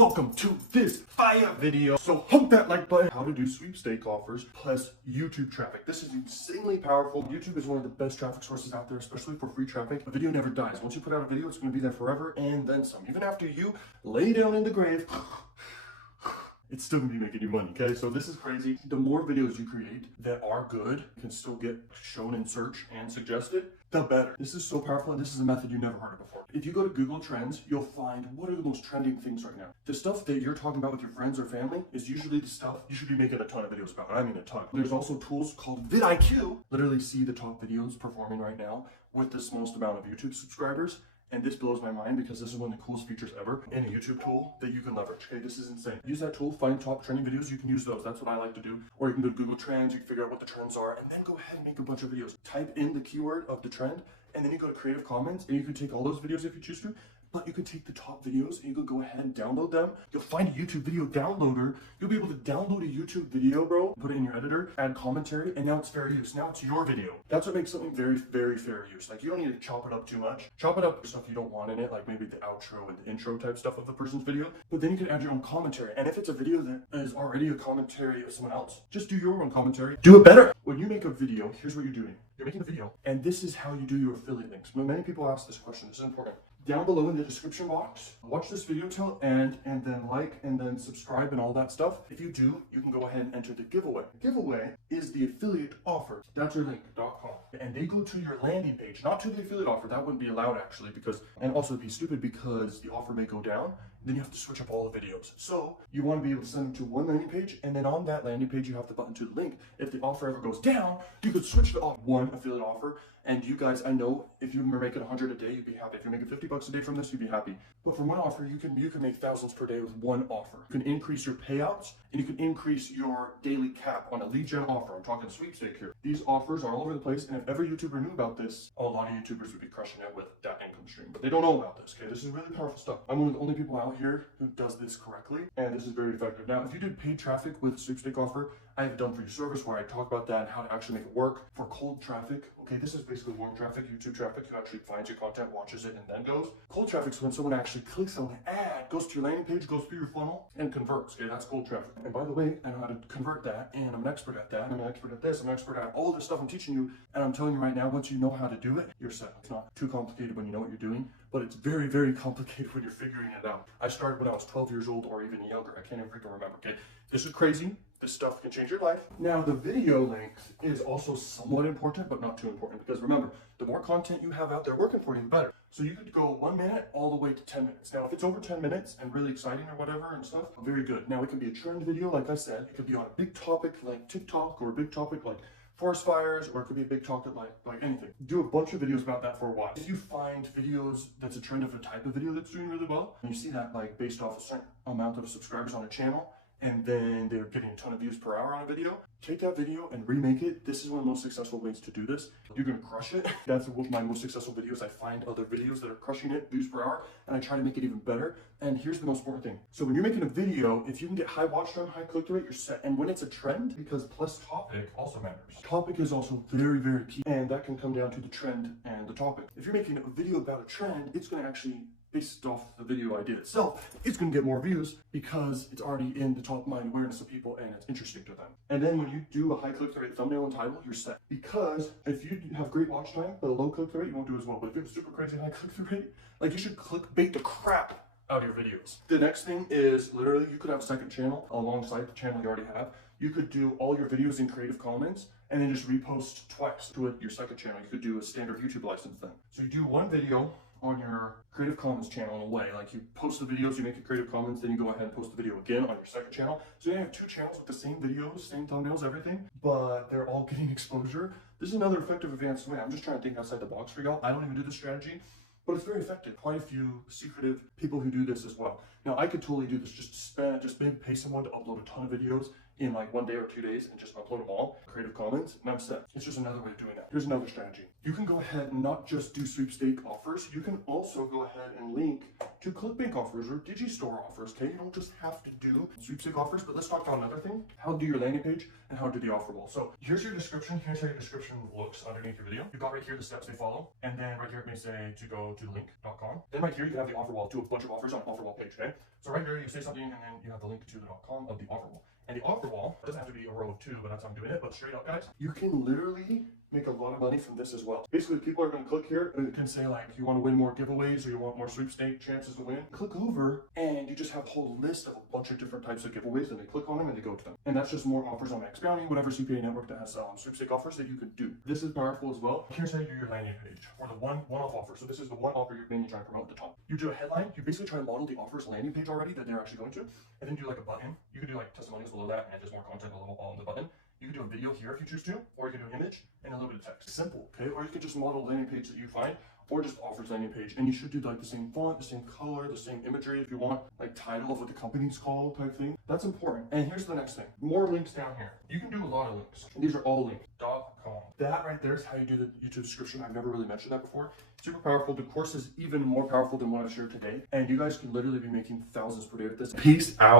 welcome to this fire video. So hug that like button. How to do sweepstake offers plus YouTube traffic. This is insanely powerful. YouTube is one of the best traffic sources out there, especially for free traffic. A video never dies. Once you put out a video, it's going to be there forever and then some. Even after you lay down in the grave, it's still gonna be making you money, okay? So this is crazy. The more videos you create that are good, can still get shown in search and suggested, the better. This is so powerful, and this is a method you never heard of before. If you go to Google Trends, you'll find what are the most trending things right now. The stuff that you're talking about with your friends or family is usually the stuff you should be making a ton of videos about. I mean a ton. There's also tools called vidIQ. Literally see the top videos performing right now with the smallest amount of YouTube subscribers. And this blows my mind because this is one of the coolest features ever in a YouTube tool that you can leverage. Okay, this is insane. Use that tool, find top trending videos, you can use those. That's what I like to do. Or you can go to Google Trends, you can figure out what the trends are, and then go ahead and make a bunch of videos. Type in the keyword of the trend, and then you go to Creative Commons, and you can take all those videos if you choose to, but you can take the top videos and you can go ahead and download them. You'll find a YouTube video downloader. You'll be able to download a YouTube video, bro, put it in your editor, add commentary, and now it's fair use. Now it's your video. That's what makes something very, very fair use. Like, you don't need to chop it up too much. Chop it up for stuff you don't want in it, like maybe the outro and the intro type stuff of the person's video, but then you can add your own commentary. And if it's a video that is already a commentary of someone else, just do your own commentary. Do it better. When you make a video, here's what you're doing. You're making a video, and this is how you do your affiliate links. Many people ask this question. This is important. Down below in the description box, watch this video till end, and then like, and then subscribe and all that stuff. If you do, you can go ahead and enter the giveaway. The giveaway is the affiliate offer. That's your link.com. And they go to your landing page, not to the affiliate offer. That wouldn't be allowed actually, because, and also it'd be stupid because the offer may go down. Then you have to switch up all the videos. So you want to be able to send them to one landing page, and then on that landing page, you have the button to the link. If the offer ever goes down, you could switch to one affiliate offer. And you guys, I know if you were making 100 a day, you'd be happy. If you're making 50 bucks a day from this, you'd be happy. But from one offer, you can make thousands per day with one offer. You can increase your payouts, and you can increase your daily cap on a lead gen offer. I'm talking sweepstake here. These offers are all over the place, and if every YouTuber knew about this, a lot of YouTubers would be crushing it with that income stream. But they don't know about this, okay? This is really powerful stuff. I'm one of the only people out here who does this correctly, and this is very effective. Now, if you did paid traffic with sweepstake offer, I have done for your service where I talk about that and how to actually make it work. For cold traffic, okay, this is basically warm traffic, YouTube traffic, who actually finds your content, watches it, and then goes. Cold traffic is when someone actually clicks on an ad, goes to your landing page, goes through your funnel, and converts. Okay, that's cold traffic. And by the way, I know how to convert that, and I'm an expert at that, and I'm an expert at this, I'm an expert at all this stuff I'm teaching you, and I'm telling you right now, once you know how to do it, you're set. It's not too complicated when you know what you're doing, but it's very, very complicated when you're figuring it out. I started when I was 12 years old or even younger. I can't even freaking remember, okay? This is crazy. This stuff can change your life. Now, the video length is also somewhat important, but not too important, because remember, the more content you have out there working for you, the better. So you could go 1 minute all the way to 10 minutes. Now, if it's over 10 minutes and really exciting or whatever and stuff, very good. Now, it can be a trend video, like I said. It could be on a big topic like TikTok, or a big topic like forest fires, or it could be a big topic like anything. Do a bunch of videos about that for a while. If you find videos that's a trend of a type of video that's doing really well, and you see that like based off a certain amount of subscribers on a channel, and then they're getting a ton of views per hour on a video, take that video and remake it. This is one of the most successful ways to do this. You're gonna crush it. That's one of my most successful videos. I find other videos that are crushing it, views per hour, and I try to make it even better. And here's the most important thing. So when you're making a video, if you can get high watch time, high click rate, you're set. And when it's a trend, because plus topic also matters. Topic is also very, very key. And that can come down to the trend and the topic. If you're making a video about a trend, it's gonna actually, based off the video idea itself, it's going to get more views because it's already in the top mind awareness of people and it's interesting to them. And then when you do a high click-through rate thumbnail and title, you're set. Because if you have great watch time but a low click-through rate, you won't do as well. But if you have super crazy high click-through rate, like, you should clickbait the crap out of your videos. The next thing is literally you could have a second channel alongside the channel you already have. You could do all your videos in Creative Commons and then just repost twice to your second channel. You could do a standard YouTube license then. So you do one video on your Creative Commons channel in a way, like you post the videos, you make it Creative Commons, then you go ahead and post the video again on your second channel. So you have two channels with the same videos, same thumbnails, everything, but they're all getting exposure. This is another effective advanced way. I'm just trying to think outside the box for y'all. I don't even do this strategy, but it's very effective. Quite a few secretive people who do this as well. Now, I could totally do this, just maybe pay someone to upload a ton of videos in like 1 day or 2 days and just upload them all, Creative Commons, and I'm set. It's just another way of doing that. Here's another strategy. You can go ahead and not just do sweepstake offers, you can also go ahead and link to ClickBank offers or Digistore offers, okay? You don't just have to do sweepstake offers, but let's talk about another thing, how to do your landing page and how to do the offer wall. So here's your description, here's how your description looks underneath your video. You've got right here the steps they follow, and then right here it may say to go to the link.com. Then right here you have the offer wall, to a bunch of offers on offer wall page, okay? So right here you say something and then you have the link to the .com of the offer wall. And the offer wall doesn't have to be a row of 2, but that's how I'm doing it. But straight up, guys, you can literally make a lot of money from this as well. Basically, people are going to click here and it can say like, you want to win more giveaways or you want more sweepstake chances to win. Click over and you just have a whole list of a bunch of different types of giveaways, and they click on them and they go to them. And that's just more offers on Max Bounty, whatever CPA network that has sweepstake offers that you can do. This is powerful as well. Here's how you do your landing page, or the one-off offer. So this is the one offer you're mainly trying to promote at the top. You do a headline. You basically try to model the offer's landing page already that they're actually going to, and then do like a button. You can do like testimonials below that and just more content below on the button. You can do a video here if you choose to, or you can do an image and a little bit of text. Simple, okay? Or you can just model a landing page that you find, or just offers landing page. And you should do like the same font, the same color, the same imagery if you want, like title of what the company's called type thing. That's important. And here's the next thing. More links down here. You can do a lot of links. These are all links. .com. That right there is how you do the YouTube description. I've never really mentioned that before. Super powerful. The course is even more powerful than what I've shared today. And you guys can literally be making thousands per day with this. Peace out.